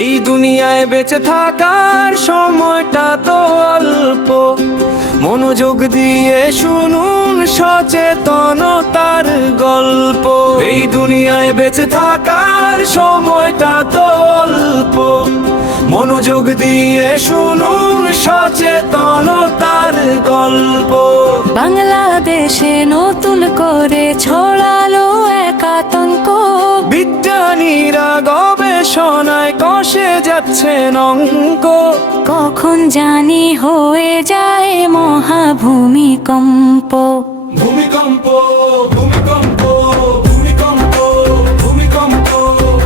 এই দুনিয়ায় বেঁচে থাকার সময়টা তো অল্প, মনোযোগ দিয়ে শুনুন সচেতনতার গল্প। এই দুনিয়ায় বেঁচে থাকার সময়টা তো অল্প, মনোযোগ দিয়ে শুনুন সচেতনতার গল্প। বাংলাদেশে নতুন করে ছড়ালো এক আতঙ্ক, বিজ্ঞানীরা গবেষণায় কষে যাচ্ছেন অঙ্ক। কখন জানি হয়ে যায় মহাভূমিকম্প। ভূমিকম্প, ভূমিকম্প, ভূমিকম্প, ভূমিকম্প,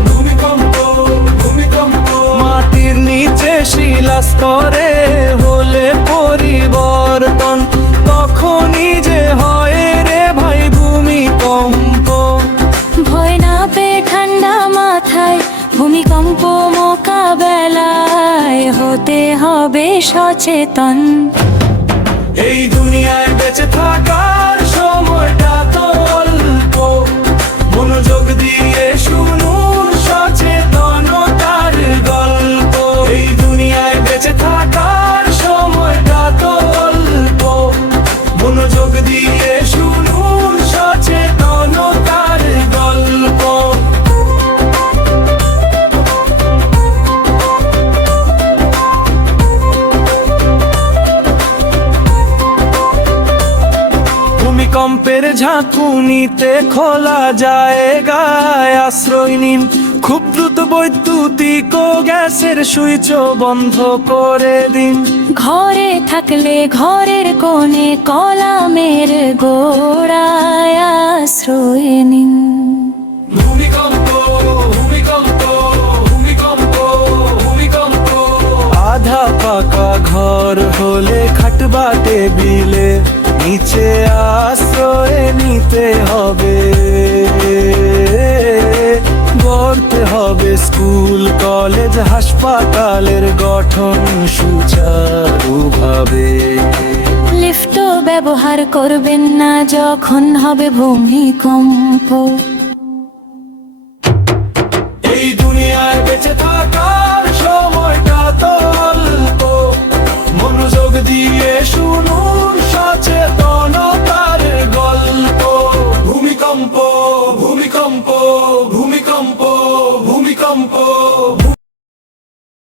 ভূমিকম্প, ভূমিকম্প। মাটির নিচে শিলাস্তরে হলে পরিবর্তন, তখনই যে হয় রে ভাই ভূমিকম্প। ভয় না পেয়ে ঠান্ডা মাথায় ভূমিকম্প মোকাবেলায় হতে হবে সচেতন। এই দুনিয়ায় বেঁচে থাকার সময়টা তো অল্প, মনোযোগ দিয়ে শুনুন সচেতনতার গল্প। এই দুনিয়ায় বেঁচে থাকার সময়টা তো অল্প, মনোযোগ দিয়ে শুনুন সচেতনতার গল্প। ভূমিকম্পের ঝাঁকুনিতে খোলা জায়গায় আশ্রয় নিন, খুব দ্রুত বৈদ্যুতিক ও গ্যাসের সুইচও বন্ধ করে দিন। ঘরে থাকলে ঘরের কোণে কলামের গোড়ায় আশ্রয় নিন। ভূমিকম্প, ভূমিকম্প, ভূমিকম্প, ভূমিকম্প। আধা পাকা ঘর হলে খাট বা টেবিলে নিচে আশ্রয় নিতে হবে। গড়তে হবে স্কুল কলেজ হাসপাতালের গঠন সুচারুভাবে। লিফটও ব্যবহার করবেন না যখন হবে ভূমিকম্প।